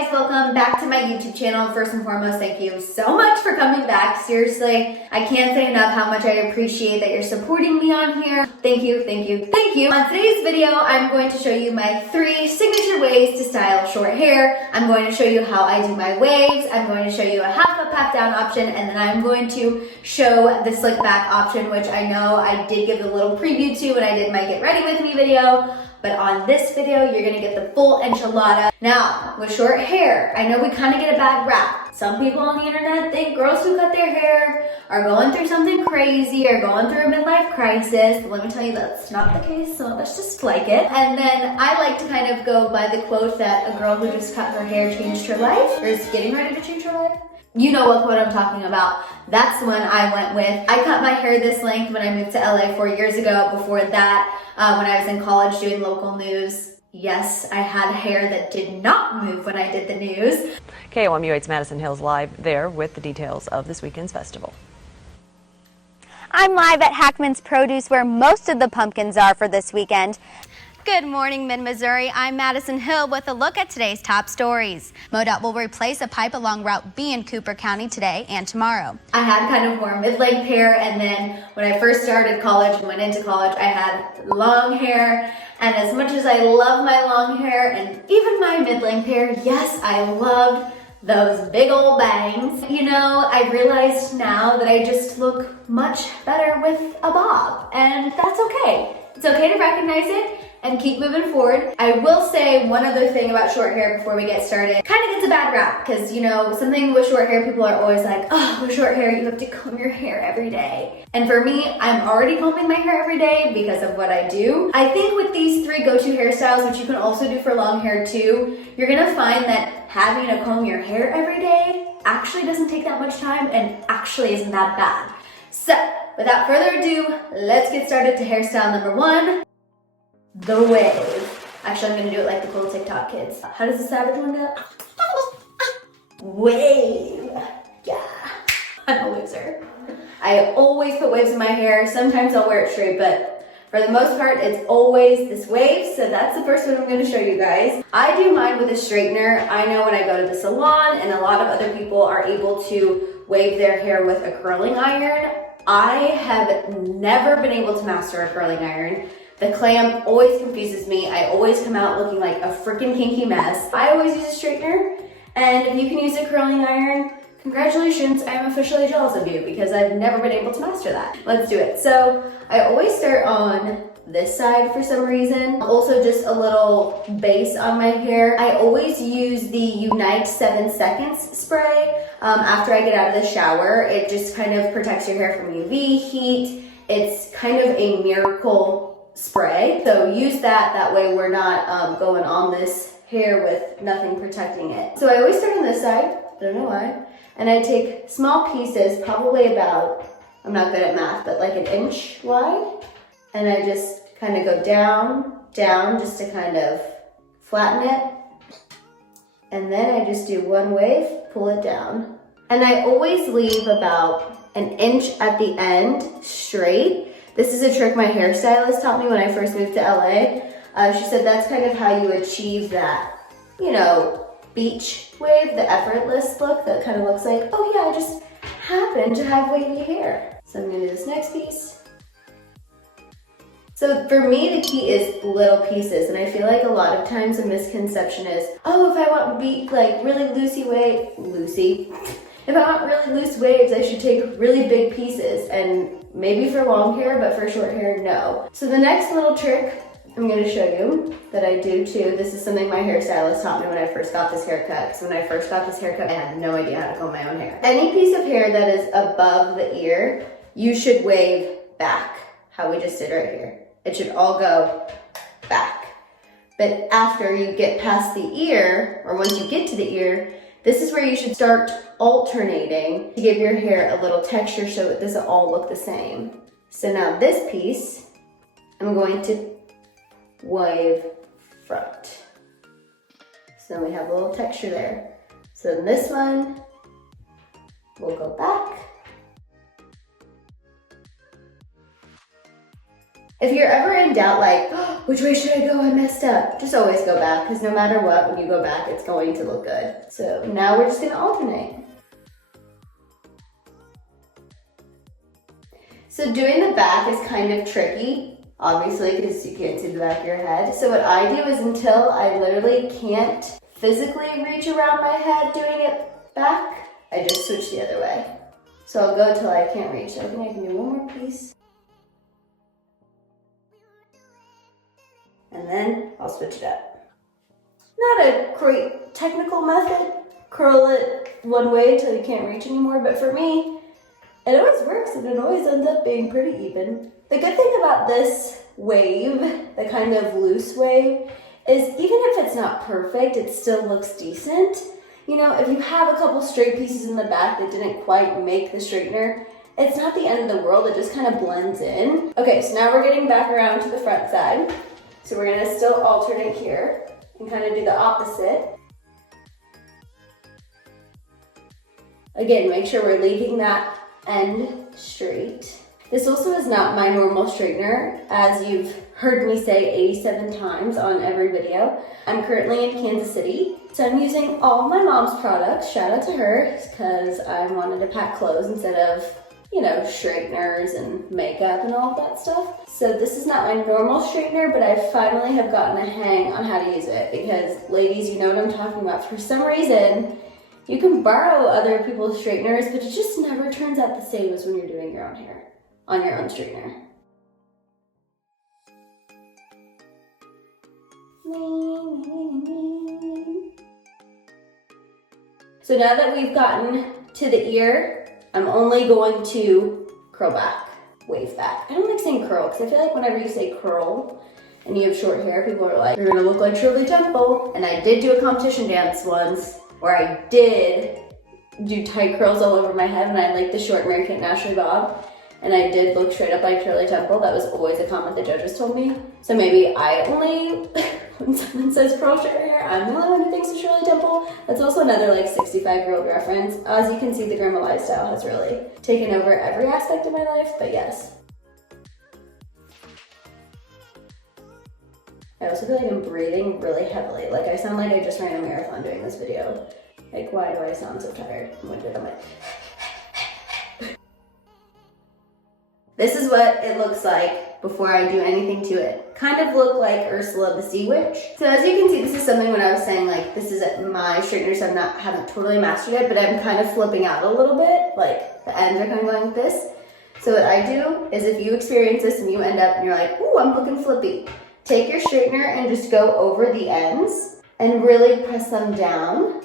guys, welcome back to my YouTube channel. First and foremost, thank you so much for coming back. Seriously, I can't say enough how much I appreciate that you're supporting me on here. Thank you, thank you, thank you. On today's video, I'm going to show you my 3 signature ways to style short hair. I'm going to show you how I do my waves. I'm going to show you a half up, half down option, and then I'm going to show the slick back option, which I know I did give a little preview to when I did my get ready with me video. But on this video, you're gonna get the full enchilada. Now, with short hair, I know we kind of get a bad rap. Some people on the internet think girls who cut their hair are going through something crazy or going through a midlife crisis. But let me tell you, that's not the case, so let's just like it. And then I like to kind of go by the quote that a girl who just cut her hair changed her life, or is getting ready to change her life. You know what quote I'm talking about. That's the one I went with. I cut my hair this length when I moved to LA 4 years ago. Before that, when I was in college doing local news, yes, I had hair that did not move when I did the news. KOMU8's Madison Hills live there with the details of this weekend's festival. I'm live at Hackman's Produce where most of the pumpkins are for this weekend. Good morning, Mid-Missouri. I'm Madison Hill with a look at today's top stories. MoDOT will replace a pipe along Route B in Cooper County today and tomorrow. I had kind of more mid-length hair, and then when I first started college and went into college, I had long hair. And as much as I love my long hair and even my mid-length hair, yes, I loved those big old bangs. You know, I realized now that I just look much better with a bob, and that's okay. It's okay to recognize it and keep moving forward. I will say one other thing about short hair before we get started. Kind of gets a bad rap because, you know, something with short hair, people are always like, oh, with short hair, you have to comb your hair every day. And for me, I'm already combing my hair every day because of what I do. I think with these 3 go-to hairstyles, which you can also do for long hair too, you're gonna find that having to comb your hair every day actually doesn't take that much time and actually isn't that bad. So, without further ado, let's get started to hairstyle number 1. The wave. Actually, I'm gonna do it like the cool TikTok kids. How does the savage one go? Wave. Yeah. I'm a loser. I always put waves in my hair. Sometimes I'll wear it straight, but for the most part, it's always this wave. So that's the first one I'm gonna show you guys. I do mine with a straightener. I know when I go to the salon, and a lot of other people are able to wave their hair with a curling iron. I have never been able to master a curling iron. The clamp always confuses me. I always come out looking like a freaking kinky mess. I always use a straightener, and if you can use a curling iron, congratulations, I am officially jealous of you because I've never been able to master that. Let's do it. So I always start on this side for some reason. Also just a little base on my hair. I always use the Unite 7 Seconds spray after I get out of the shower. It just kind of protects your hair from UV heat. It's kind of a miracle spray. So use that way we're not going on this hair with nothing protecting it. So I always start on this side, I don't know why. And I take small pieces, probably about, I'm not good at math, but like 1 inch wide. And I just kind of go down, just to kind of flatten it. And then I just do 1 wave, pull it down. And I always leave about 1 inch at the end straight. This is a trick my hairstylist taught me when I first moved to LA. She said that's kind of how you achieve that, you know, beach wave, the effortless look that kind of looks like, oh yeah, I just happen to have wavy hair. So I'm gonna do this next piece. So for me, the key is little pieces, and I feel like a lot of times a misconception is, oh, if I want like really if I want really loose waves, I should take really big pieces, and maybe for long hair, but for short hair, no. So the next little trick I'm gonna show you that I do too, this is something my hairstylist taught me when I first got this haircut, because when I first got this haircut, I had no idea how to comb my own hair. Any piece of hair that is above the ear, you should wave back, how we just did right here. It should all go back. But after you get past the ear, or once you get to the ear, this is where you should start alternating to give your hair a little texture so it doesn't all look the same. So now this piece, I'm going to wave front. So then we have a little texture there. So then this one, we'll go back. If you're ever in doubt, like, oh, which way should I go? I messed up. Just always go back, because no matter what, when you go back, it's going to look good. So now we're just gonna alternate. So doing the back is kind of tricky, obviously, because you can't see the back of your head. So what I do is until I literally can't physically reach around my head doing it back, I just switch the other way. So I'll go till I can't reach. So I think I can do one more piece. And then I'll switch it up. Not a great technical method, curl it one way till you can't reach anymore, but for me, it always works and it always ends up being pretty even. The good thing about this wave, the kind of loose wave, is even if it's not perfect, it still looks decent. You know, if you have a couple straight pieces in the back that didn't quite make the straightener, it's not the end of the world, it just kind of blends in. Okay, so now we're getting back around to the front side. So we're gonna still alternate here and kind of do the opposite. Again, make sure we're leaving that end straight. This also is not my normal straightener, as you've heard me say 87 times on every video. I'm currently in Kansas City, so I'm using all my mom's products. Shout out to her, because I wanted to pack clothes instead of, you know, straighteners and makeup and all of that stuff. So this is not my normal straightener, but I finally have gotten a hang on how to use it, because ladies, you know what I'm talking about. For some reason, you can borrow other people's straighteners, but it just never turns out the same as when you're doing your own hair on your own straightener. So now that we've gotten to the ear, I'm only going to curl back, wave back. I don't like saying curl, because I feel like whenever you say curl and you have short hair, people are like, you're gonna look like Shirley Temple. And I did do a competition dance once where I did do tight curls all over my head, and I like the short American Ashley Bob, and I did look straight up like Shirley Temple. That was always a comment the judges told me. So maybe I only, when someone says curl short hair, I'm the only one who thinks of Shirley Temple. That's also another like 65-year-old reference. As you can see, the grandma lifestyle has really taken over every aspect of my life, but yes. I also feel like I'm breathing really heavily. Like I sound like I just ran a marathon doing this video. Like, why do I sound so tired and winded? I'm like, this is what it looks like before I do anything to it. Kind of look like Ursula the Sea Witch. So as you can see, this is something when I was saying like, this is my straightener, so haven't totally mastered it, but I'm kind of flipping out a little bit. Like the ends are kind of going like this. So what I do is if you experience this and you end up and you're like, ooh, I'm looking flippy, take your straightener and just go over the ends and really press them down.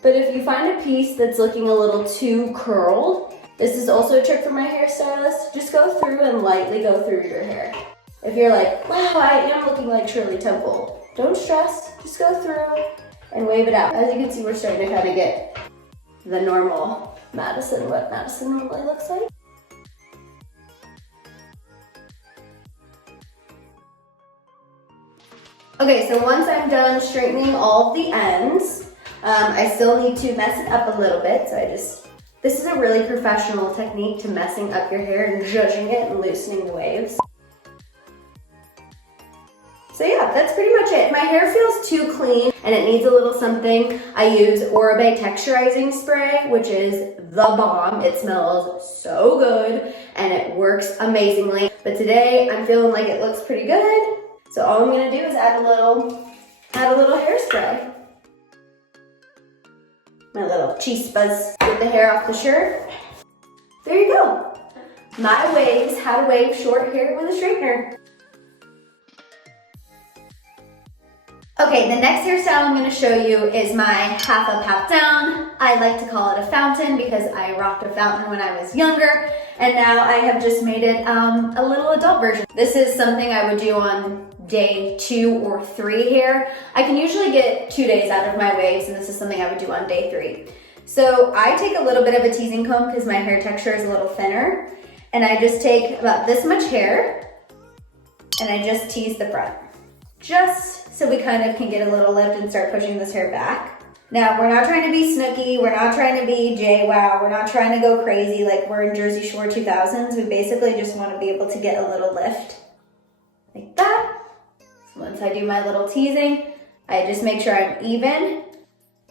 But if you find a piece that's looking a little too curled, this is also a trick for my hairstylist. Just go through and lightly go through your hair. If you're like, wow, I am looking like Shirley Temple, don't stress, just go through and wave it out. As you can see, we're starting to kind of get the normal Madison, what Madison normally looks like. Okay, so once I'm done straightening all of the ends, I still need to mess it up a little bit. So this is a really professional technique to messing up your hair and judging it and loosening the waves. So yeah, that's pretty much it. My hair feels too clean and it needs a little something. I use Oribe texturizing spray, which is the bomb. It smells so good and it works amazingly. But today I'm feeling like it looks pretty good. So all I'm gonna do is add a little hairspray. My little chispas with the hair off the shirt. There you go. My waves, how to wave short hair with a straightener. Okay, the next hairstyle I'm gonna show you is my half up, half down. I like to call it a fountain because I rocked a fountain when I was younger, and now I have just made it a little adult version. This is something I would do on day 2 or 3 here. I can usually get 2 days out of my waves, and this is something I would do on day 3. So I take a little bit of a teasing comb because my hair texture is a little thinner, and I just take about this much hair, and I just tease the front. Just so we kind of can get a little lift and start pushing this hair back. Now, we're not trying to be Snooki, we're not trying to be JWoww, we're not trying to go crazy like we're in Jersey Shore 2000s. We basically just want to be able to get a little lift like that. So once I do my little teasing, I just make sure I'm even.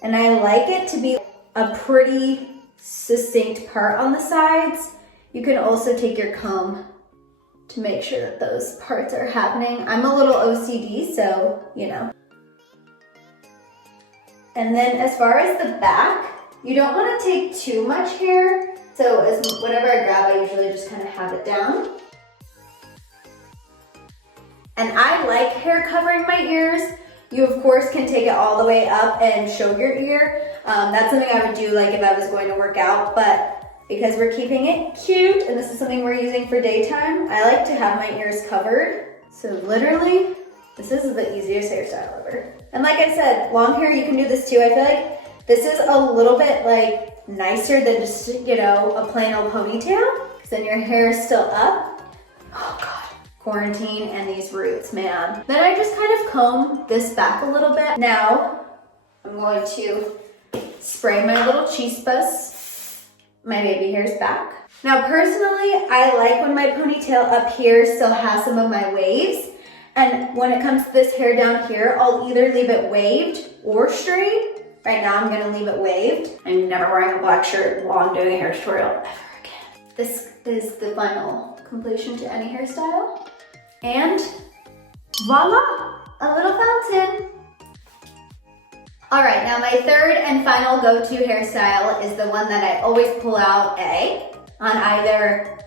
And I like it to be a pretty succinct part on the sides. You can also take your comb to make sure that those parts are happening. I'm a little OCD, so, you know. And then as far as the back, you don't want to take too much hair. So whatever I grab, I usually just kind of have it down. And I like hair covering my ears. You of course can take it all the way up and show your ear. That's something I would do like if I was going to work out, but because we're keeping it cute and this is something we're using for daytime, I like to have my ears covered. So literally, this is the easiest hairstyle ever. And like I said, long hair, you can do this too. I feel like this is a little bit like nicer than just, you know, a plain old ponytail, because then your hair is still up. Oh God. Quarantine and these roots, man. Then I just kind of comb this back a little bit. Now, I'm going to spray my little chispas, my baby hairs back. Now, personally, I like when my ponytail up here still has some of my waves. And when it comes to this hair down here, I'll either leave it waved or straight. Right now, I'm gonna leave it waved. I'm never wearing a black shirt while I'm doing a hair tutorial ever again. This is the final completion to any hairstyle. And voila, a little fountain. All right, now my third and final go-to hairstyle is the one that I always pull out on either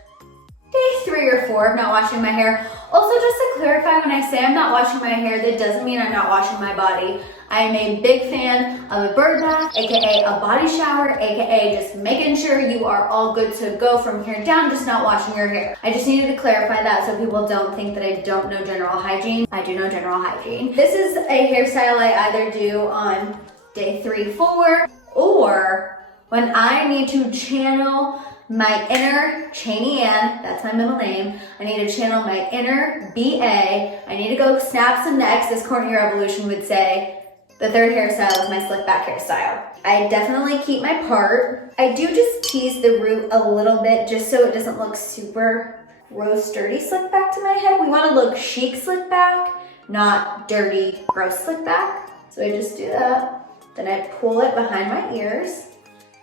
day 3 or 4 of not washing my hair. Also, just to clarify, when I say I'm not washing my hair, that doesn't mean I'm not washing my body. I am a big fan of a bird bath, AKA a body shower, AKA just making sure you are all good to go from here down, just not washing your hair. I just needed to clarify that so people don't think that I don't know general hygiene. I do know general hygiene. This is a hairstyle I either do on day 3, 4, or when I need to channel my inner Cheney Ann, that's my middle name. I need to channel my inner BA. I need to go snap some necks, as Courtney Revolution would say. The third hairstyle is my slick back hairstyle. I definitely keep my part. I do just tease the root a little bit just so it doesn't look super gross, dirty slick back to my head. We want to look chic slick back, not dirty, gross slick back. So I just do that. Then I pull it behind my ears.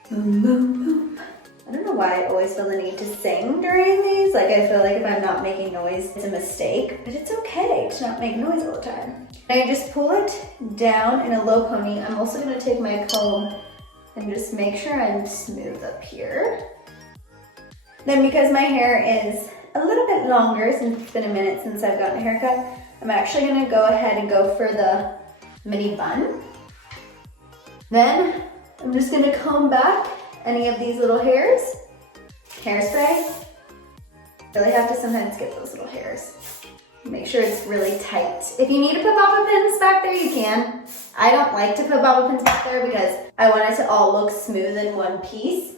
Boom, boom, boom. I don't know why I always feel the need to sing during these. Like I feel like if I'm not making noise, it's a mistake, but it's okay to not make noise all the time. I just pull it down in a low pony. I'm also gonna take my comb and just make sure I'm smooth up here. Then because my hair is a little bit longer, since it's been a minute since I've gotten a haircut, I'm actually gonna go ahead and go for the mini bun. Then I'm just gonna comb back any of these little hairs. Hairspray. Really have to sometimes get those little hairs. Make sure it's really tight. If you need to put bobby pins back there, you can. I don't like to put bobby pins back there because I want it to all look smooth in one piece.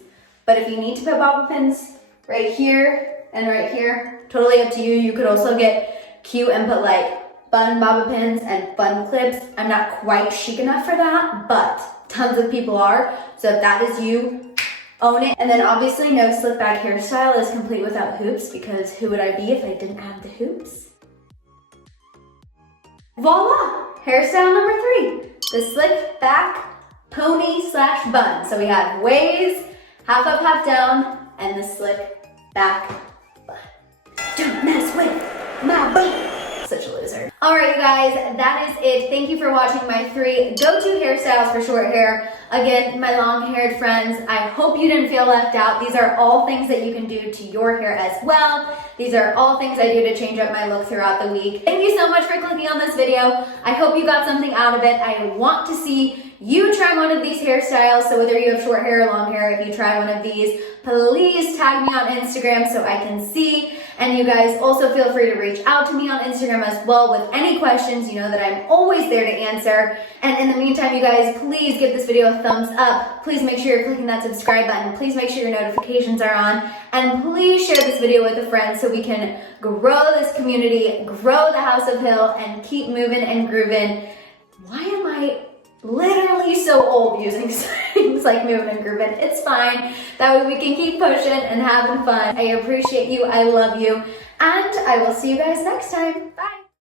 But if you need to put bobby pins right here and right here, totally up to you. You could also get cute and put like bun bobby pins and bun clips. I'm not quite chic enough for that, but tons of people are. So if that is you, own it. And then obviously no slick back hairstyle is complete without hoops, because who would I be if I didn't have the hoops? Voila! Hairstyle number 3, the slick back pony / bun. So we have waves, half up, half down, and the slick back bun. Don't mess with my bun. Such a loser. All right, you guys, that is it. Thank you for watching my 3 go-to hairstyles for short hair. Again, my long-haired friends, I hope you didn't feel left out. These are all things that you can do to your hair as well. These are all things I do to change up my look throughout the week. Thank you so much for clicking on this video. I hope you got something out of it. I want to see you try one of these hairstyles. So whether you have short hair or long hair, if you try one of these, please tag me on Instagram so I can see. And you guys also feel free to reach out to me on Instagram as well with any questions. You know that I'm always there to answer. And in the meantime, you guys, please give this video a thumbs up. Please make sure you're clicking that subscribe button. Please make sure your notifications are on. And please share this video with a friend so we can grow this community, grow the House of Hill, and keep moving and grooving. Why am I literally so old using things like moving and grooving? It's fine. That way we can keep pushing and having fun. I appreciate you. I love you. And I will see you guys next time. Bye.